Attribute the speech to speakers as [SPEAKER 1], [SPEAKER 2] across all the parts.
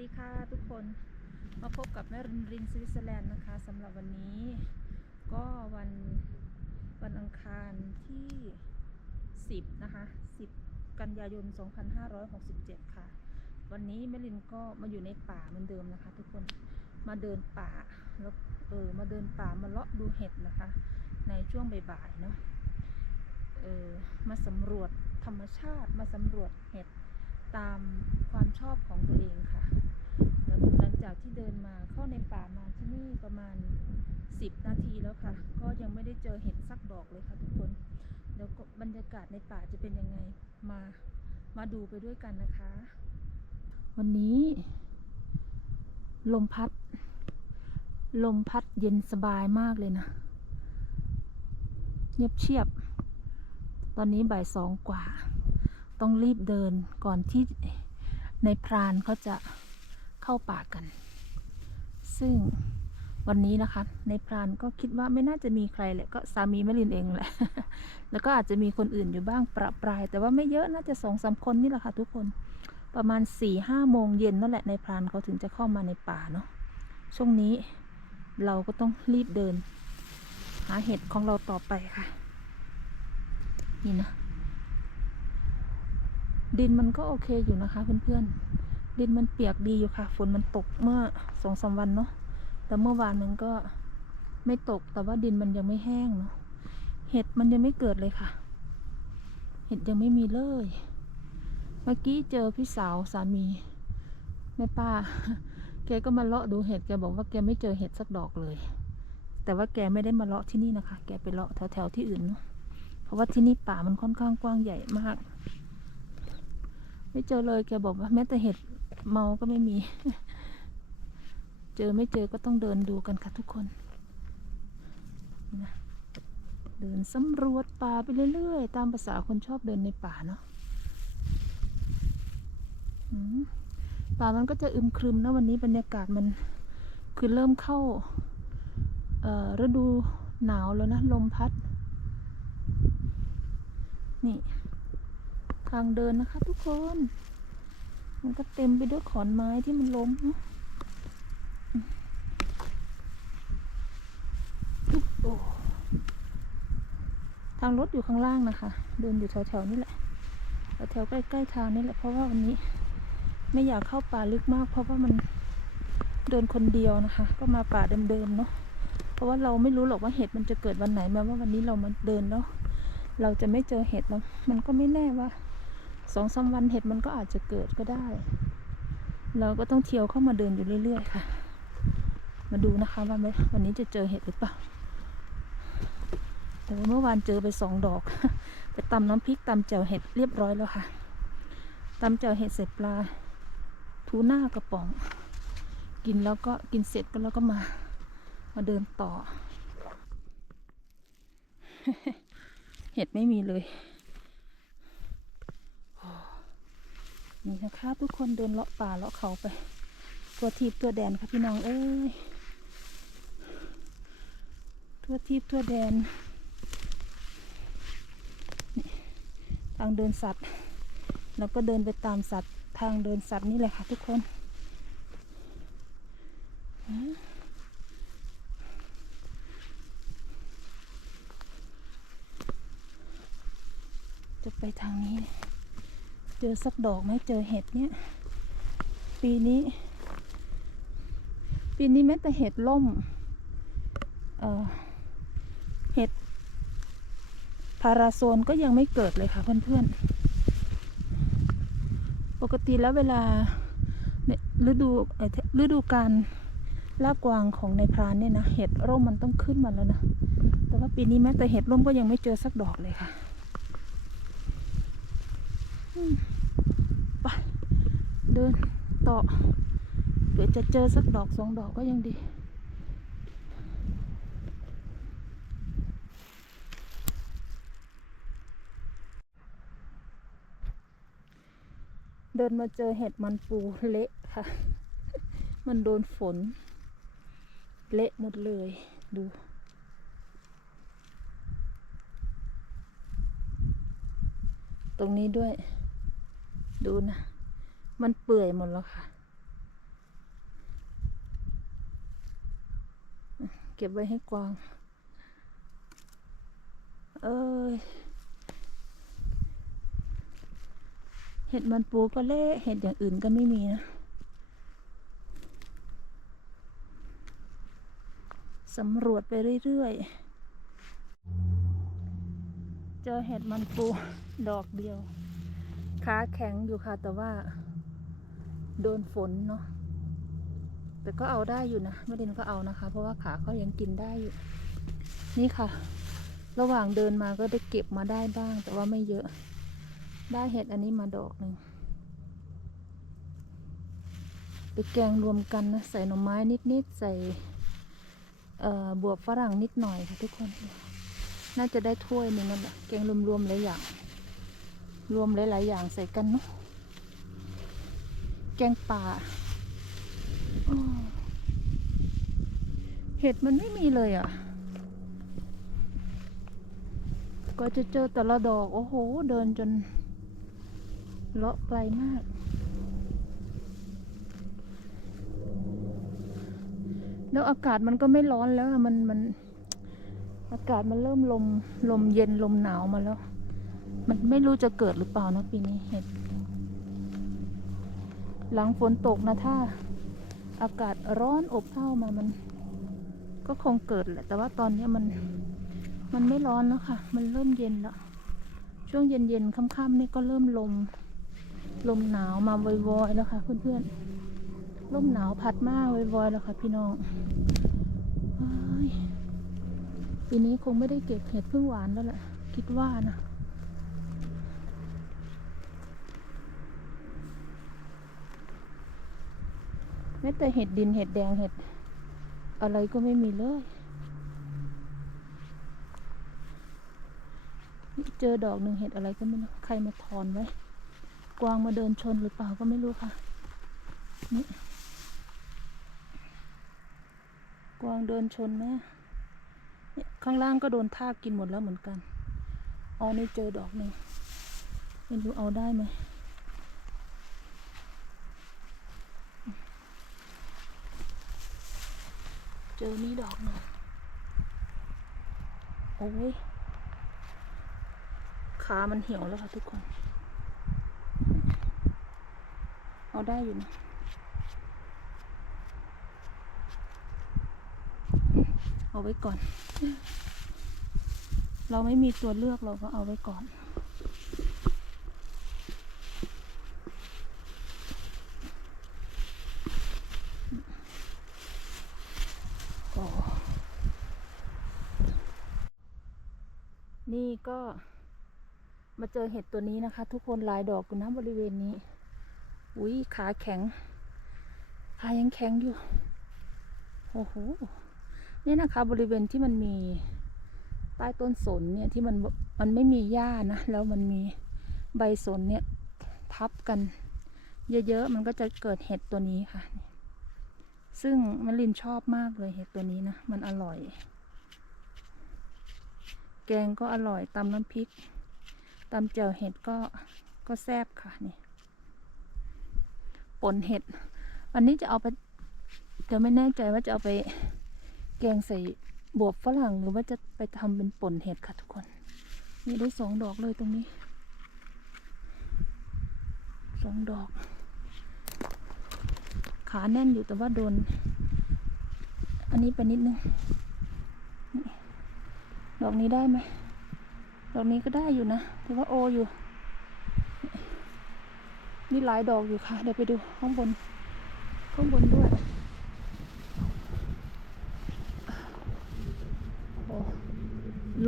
[SPEAKER 1] ดีค่ะทุกคนมาพบกับแม่รินรินสวิตเซอร์แลนด์นะคะสำหรับวันนี้ก็วันวันอังคารที่ 10 นะคะ 10 กันยายน 2567 ค่ะ วันนี้แม่รินก็มาอยู่ในป่าเหมือนเดิมนะคะ ทุกคนมาเดินป่าแล้วเออมาเดินป่ามาเลาะดูเห็ดนะคะ ในช่วงบ่ายๆเนาะเออมาสำรวจธรรมชาติมาสำรวจเห็ด ตามความชอบของตัวเองค่ะแล้วหลังจากที่เดินมาเข้าในป่ามาที่นี่ประมาณ 10 นาทีแล้วค่ะ ก็ยังไม่ได้เจอเห็ดสักดอกเลยค่ะทุกคนเดี๋ยวก็บรรยากาศในป่าจะเป็นยังไงมามาดูไปด้วยกันนะคะ วันนี้ ลมพัด ลมพัดเย็นสบายมากเลยนะเงียบเชียบ ตอนนี้บ่ายสองกว่า ต้องรีบเดินก่อนที่ในพรานเขาจะเข้าป่ากัน ซึ่งวันนี้นะคะ ในพรานก็คิดว่าไม่น่าจะมีใครแหละก็สามีแม่ลินเองแหละ แล้วก็อาจจะมีคนอื่นอยู่บ้างประปราย แต่ว่าไม่เยอะน่าจะสองสามคนนี่แหละค่ะทุกคนประมาณสี่ห้าโมงเย็นนั่นแหละในพรานเขาถึงจะเข้ามาในป่าเนาะช่วงนี้เราก็ต้องรีบเดิน หาเห็ดของเราต่อไปค่ะ นี่นะ ดินมันก็โอเคอยู่นะคะเพื่อนๆ ดินมันเปียกดีอยู่ค่ะ ฝนมันตกเมื่อสองสามวันเนาะ แต่เมื่อวานมันก็ไม่ตก แต่ว่าดินมันยังไม่แห้งเนาะ เห็ดมันยังไม่เกิดเลยค่ะ เห็ดยังไม่มีเลย เมื่อกี้เจอพี่สาวสามีแม่ป้า แกก็มาเลาะดูเห็ด แกบอกว่าแกไม่เจอเห็ดสักดอกเลย แต่ว่าแกไม่ได้มาเลาะที่นี่นะคะ แกไปเลาะแถวๆที่อื่นเนาะ เพราะว่าที่นี่ป่ามันค่อนข้างกว้างใหญ่มาก ไม่เจอเลยแกบอกว่าแม้แต่เห็ดเมาก็ไม่มี เจอไม่เจอก็ต้องเดินดูกันค่ะทุกคนนะเดินสำรวจป่าไปเรื่อยๆ ตามภาษาคนชอบเดินในป่าเนาะป่ามันก็จะอึมครึมนะวันนี้บรรยากาศมันคือเริ่มเข้าฤดูหนาวแล้วนะ ลมพัด นี่างเดินนะคะ ทุกคน มันก็เต็มไปด้วยขอนไม้ที่มันล้มทางรถอยู่ข้างล่างนะคะ เดินอยู่แถวๆนี่แหละแถวใกล้ๆทางนี่แหละเพราะว่าวันนี้ ไม่อยากเข้าป่าลึกมาก เพราะว่ามันเดินคนเดียวนะคะ ก็มาป่าเดิมๆเนาะเพราะว่าเราไม่รู้หรอกว่าเห็ดมันจะเกิดวันไหนแม้ว่าวันนี้เรามาเดินแล้วเราจะไม่เจอเห็ดแล้วมันก็ไม่แน่ว่า สองสามวันเห็ดมันก็อาจจะเกิดก็ได้ เราก็ต้องเที่ยวเข้ามาเดินอยู่เรื่อย ๆ ค่ะ มาดูนะคะว่าวันนี้จะเจอเห็ดหรือเปล่าแต่ว่าเมื่อวานเจอไปสองดอก ไปตำน้ำพริกตำแจ่วเห็ดเรียบร้อยแล้วค่ะตำแจ่วเห็ดใส่ปลาทูน่ากระป๋อง กินแล้วก็กินเสร็จก็แล้วก็มา มาเดินต่อ เห็ดไม่มีเลยโอ้ นี่นะคะทุกคนเดินเลาะป่าเลาะเขาไป ตัวทีบตัวแดนค่ะพี่น้องเอ้ยตัวทีบตัวแดนทางเดินสัตว์แล้วก็เดินไปตามสัตว์ทางเดินสัตว์นี่แหละค่ะทุกคนอืม จะไปทางนี้ เจ อสักดอกไหมเจอเห็ดเนี่ย ปีนี้ ปีนี้แม้แต่เห็ดล่ม เออเห็ดพาราโซนก็ยังไม่เกิดเลยค่ะเพื่อนๆ ปกติแล้วเวลาเนี่ยฤดูฤดูการลาบกวางของในพรานเนี่ยนะ เห็ดร่มมันต้องขึ้นมาแล้วนะ แต่ว่าปีนี้แม้แต่เห็ดร่มก็ยังไม่เจอสักดอกเลยค่ะไป เดินต่อเผื่อจะเจอสักดอกสองดอกก็ยังดีเดินมาเจอเห็ดมันปูเละค่ะ มันโดนฝน เละหมดเลยดู ตรงนี้ด้วย ดูนะ มันเปื่อยหมดแล้วค่ะ เก็บไว้ให้กวาง เอ้ย เห็ดมันปูก็เละเห็ดอย่างอื่นก็ไม่มีนะสำรวจไปเรื่อยๆ เจอเห็ดมันปูดอกเดียว ขาแข็งอยู่ค่ะแต่ว่า โดนฝนเนาะแต่ก็เอาได้อยู่นะแม่ดินก็เอานะคะ เพราะว่าขาเขายังกินได้อยู่ นี่ค่ะ ระหว่างเดินมาก็ได้เก็บมาได้บ้าง แต่ว่าไม่เยอะ ได้เห็ดอันนี้มาดอกหนึ่งไปแกงรวมกันนะ ใส่หน่อไม้นิดๆใส่บวบฝรั่งนิดหน่อยค่ะทุกคน น่าจะได้ถ้วยหนึ่งนั่นแหละแกงรวมๆหลายอย่าง รวมหลายๆอย่างใส่กันเนาะ แกงป่าเห็ดมันไม่มีเลยอะ ก็จะเจอแต่ละดอก โอ้โห เดินจนเลาะไกลมาก แล้วอากาศมันก็ไม่ร้อนแล้วมันมัน อากาศมันเริ่มลมลมเย็นลมหนาวมาแล้ว มันไม่รู้จะเกิดหรือเปล่านะปีนี้เห็ด หลังฝนตกนะถ้าอากาศร้อนอบอ้าวมามัน ก็คงเกิดแหละ แต่ว่าตอนนี้มัน มันไม่ร้อนแล้วค่ะ มันเริ่มเย็นแล้ว ช่วงเย็นๆค่ำๆนี่ก็เริ่มลม ลมหนาวมาโวอยๆแล้วค่ะ เพื่อนๆลมหนาวพัดมาโวอยๆแล้วค่ะ พี่น้องปีนี้คงไม่ได้เก็บเห็ดพึ่งหวานแล้วแหละคิดว่านะ ม้แต่เห็ดดินเห็ดแดงเห็ดอะไรก็ไม่มีเลย เจอดอกหนึ่งเห็ดอะไรก็ไม่รู้ ใครมาถอนไว้ กวางมาเดินชนหรือเปล่าก็ไม่รู้ค่ะ นี่ กวางเดินชนไหมเนี่ยข้างล่างก็โดนทากกินหมดแล้วเหมือนกันอ๋อนี่เจอดอกหนึ่งไม่รู้เอาได้ไหม เจ อนี่ดอกหนึ่งโอ้ยขามันเหี่ยวแล้วค่ะทุกคน เอาได้อยู่นะเอาไว้ก่อน เราไม่มีตัวเลือกเราก็เอาไว้ก่อน โอ้นี่ก็ มาเจอเห็ดตัวนี้นะคะ ทุกคนลายดอกอยู่นะบริเวณนี้ อุ้ยขาแข็ง ขายังแข็งอยู่ โอ้โหนี่นะคะ บริเวณที่มันมีใต้ต้นสนเนี่ยที่มันมันไม่มีหญ้านะ แล้วมันมีใบสนเนี่ยทับกัน เยอะๆ มันก็จะเกิดเห็ดตัวนี้ค่ะ ซึ่งมะลินชอบมากเลยเห็ดตัวนี้นะ มันอร่อย แกงก็อร่อยตำน้ำพริก ตำเจียวเห็ดก็ก็แซ่บค่ะนี่ป่นเห็ด วันนี้จะเอาไปจะไม่แน่ใจว่าจะเอาไปแกงใส่บวบฝรั่งหรือว่าจะไปทำเป็นป่นเห็ดค่ะทุกคน นี่ได้สองดอกเลยตรงนี้สองดอก ขาแน่นอยู่แต่ว่าโดน อันนี้ไปนิดนึงดอกนี้ได้ไหม ดอกนี้ก็ได้อยู่นะถือว่าโออยู่ นี่หลายดอกอยู่ค่ะ เดี๋ยวไปดูข้างบน ข้างบนด้วยโอ้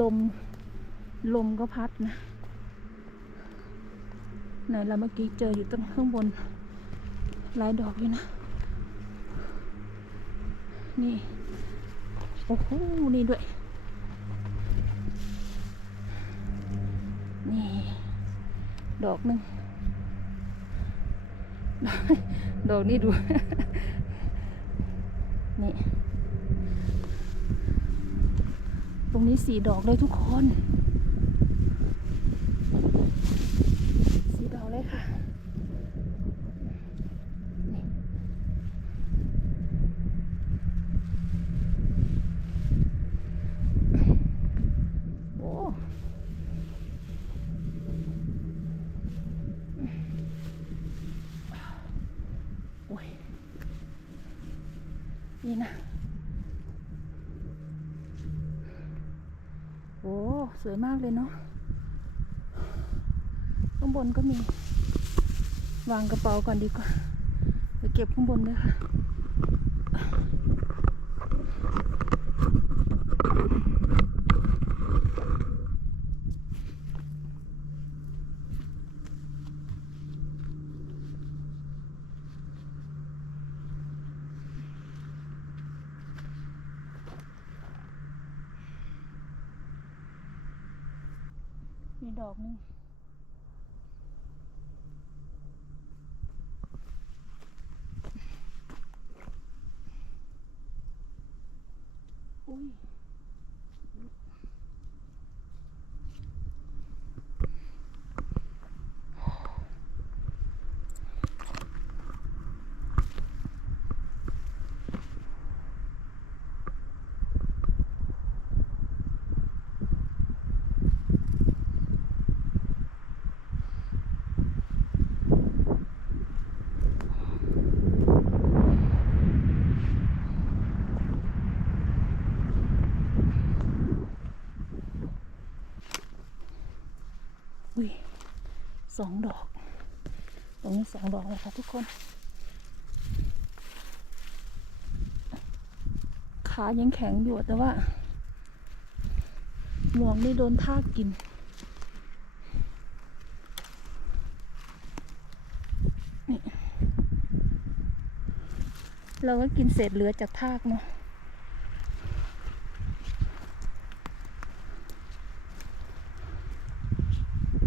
[SPEAKER 1] ลม ลมก็พัดนะ ไหนเราเมื่อกี้เจออยู่ตั้งข้างบน หลายดอกอยู่นะ นี่ โอ้โห นี่ด้วย ดอกหนึ่งดอกนี้ดู นี่ ตรงนี้สีดอกเลยทุกคน สีดอกเลยค่ะ นี่ นี่นะ โอ้ส วยมากเลยเนาะข้างบนก็มี วางกระเป๋าก่อนดีกว่าไปเก็บข้างบนเลยค่ะ อกหนึงอุ้ย อุ้ย สองดอก ตรงนี้สองดอกเลยค่ะทุกคน ขายังแข็งอยู่แต่ว่าหมวงนี่โดนทากกิน นี่ เราก็กินเศษเหลือจากทากเนาะ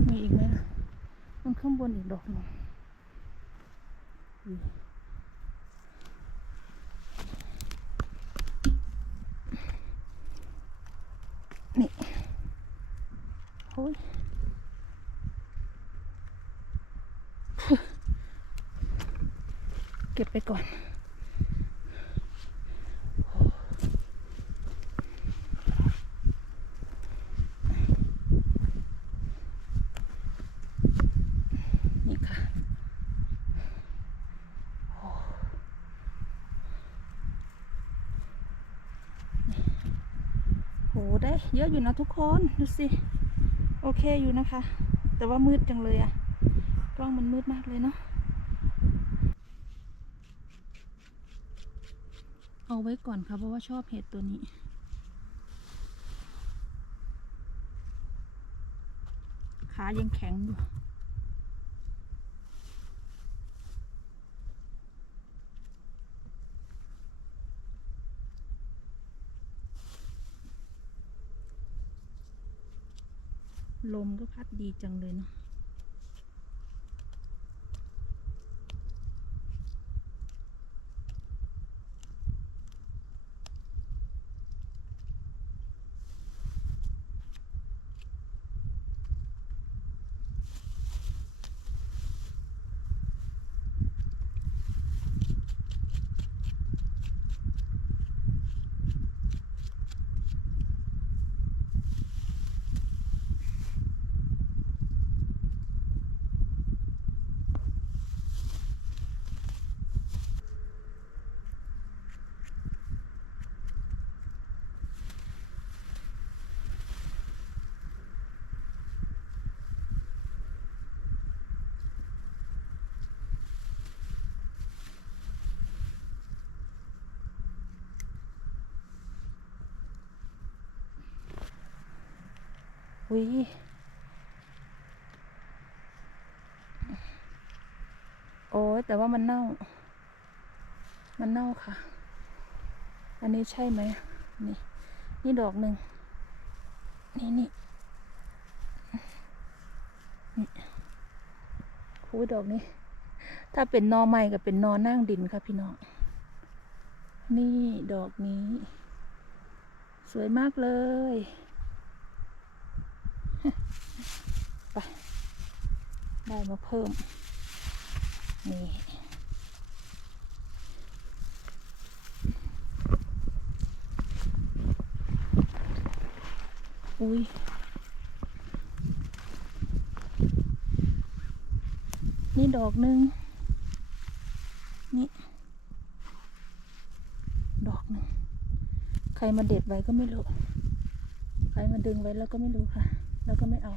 [SPEAKER 1] มีอีกไหมล่ะ มันข้างบน อกดอกหนึ่งอุ้ยนี่โอ้ยเก็บไปก่อนค่ะโอ้นี่โห ได้เยอะอยู่นะทุกคน ดูสิ โอเคอยู่นะคะ แต่ว่ามืดจังเลยอะกล้องมันมืดมากเลยเนาะ เอาไว้ก่อนค่ะเพราะว่าชอบเห็ดตัวนี้ขายังแข็งอยู่ ลมก็พัดดีจังเลยเนาะ อุ้ยโอ้ยแต่ว่ามันเน่า มันเน่าค่ะ อันนี้ใช่ไหมนี่ นี่ดอกหนึ่ง นี่นี่นี่โอ้ยดอกนี้ ถ้าเป็นนอใหม่กับเป็นนอนั่งดินค่ะพี่น้อง นี่ดอกนี้ สวยมากเลย ไปได้มาเพิ่ม นี่อุ้ยนี่ดอกหนึ่งนี่ ดอกหนึ่งใครมาเด็ดไว้ก็ไม่รู้ ใครมาดึงไว้แล้วก็ไม่รู้ค่ะ แล้วก็ไม่เอา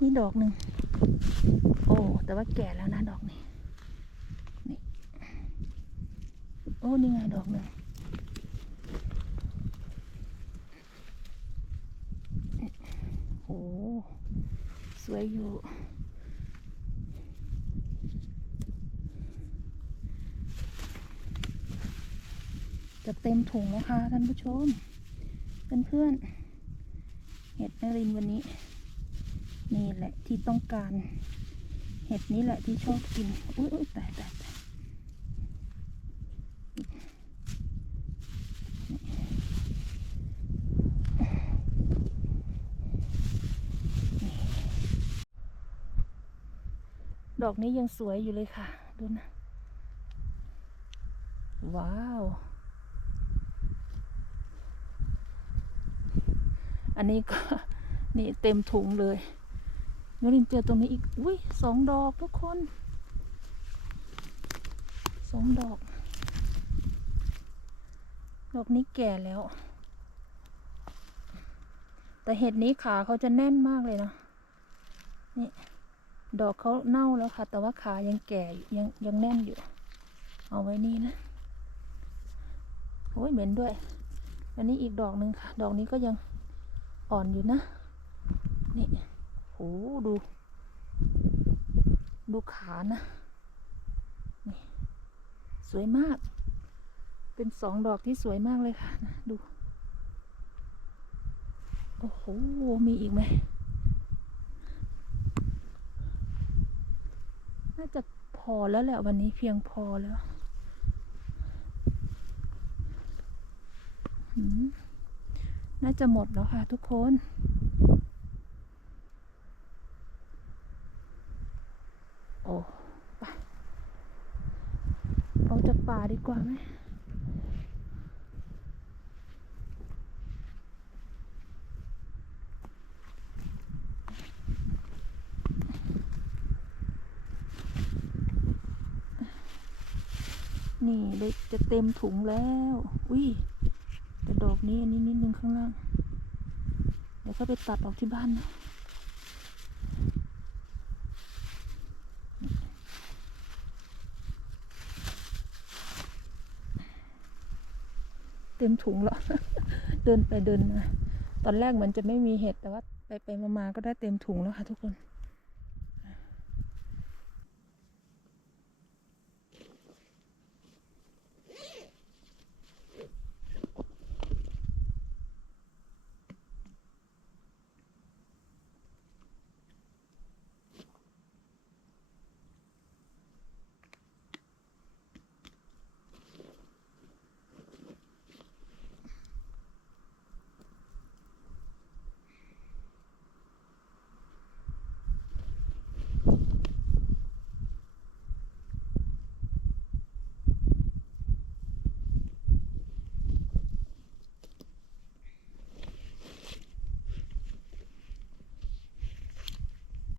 [SPEAKER 1] นี่ดอกหนึ่ง โอ้ แต่ว่าแก่แล้วนะดอกนี้ นี่ โอ้ นี่ไงดอกหนึ่งโอ้ สวยอยู่ จะเต็มถุงแล้วค่ะท่านผู้ชม เพื่อนๆ เห็ดนรินวันนี้ นี่แหละที่ต้องการ เห็ดนี้แหละที่ชอบกิน อุ้ยอุ้ยตายตายตายดอกนี้ยังสวยอยู่เลยค่ะ ดูนะ ว้าว อันนี้ก็นี่เต็มถุงเลยนรินเจอตรงนี้อีกอุ้ยสองดอกทุกคนสองดอก ดอกนี้แก่แล้ว แต่เห็ดนี้ขาเขาจะแน่นมากเลยนะนี่ดอกเขาเน่าแล้วค่ะ แต่ว่าขายังแก่ยังยังแน่นอยู่ เอาไว้นี่นะโอ้ยเหม็นด้วย อันนี้อีกดอกหนึ่งค่ะ ดอกนี้ก็ยัง อ่อนอยู่นะ นี่โหดู ดูขานะนี่สวยมาก เป็นสองดอกที่สวยมากเลยค่ะนะดู โอ้โห มีอีกไหม น่าจะพอแล้วแหละวันนี้เพียงพอแล้วหืม น่าจะหมดแล้วค่ะทุกคน โอ้ไปออกจากป่าดีกว่าไหมนี่เลยจะเต็มถุงแล้ว อุ้ย แต่ดอกนี้อันนี้นิดนึงข้างล่าง เดี๋ยวก็ไปตัดออกที่บ้านนะเต็มถุงแล้ว เดินไปเดินมา ตอนแรกเหมือนจะไม่มีเห็ดแต่ว่าไปไปมาๆก็ได้เต็มถุงแล้วค่ะทุกคน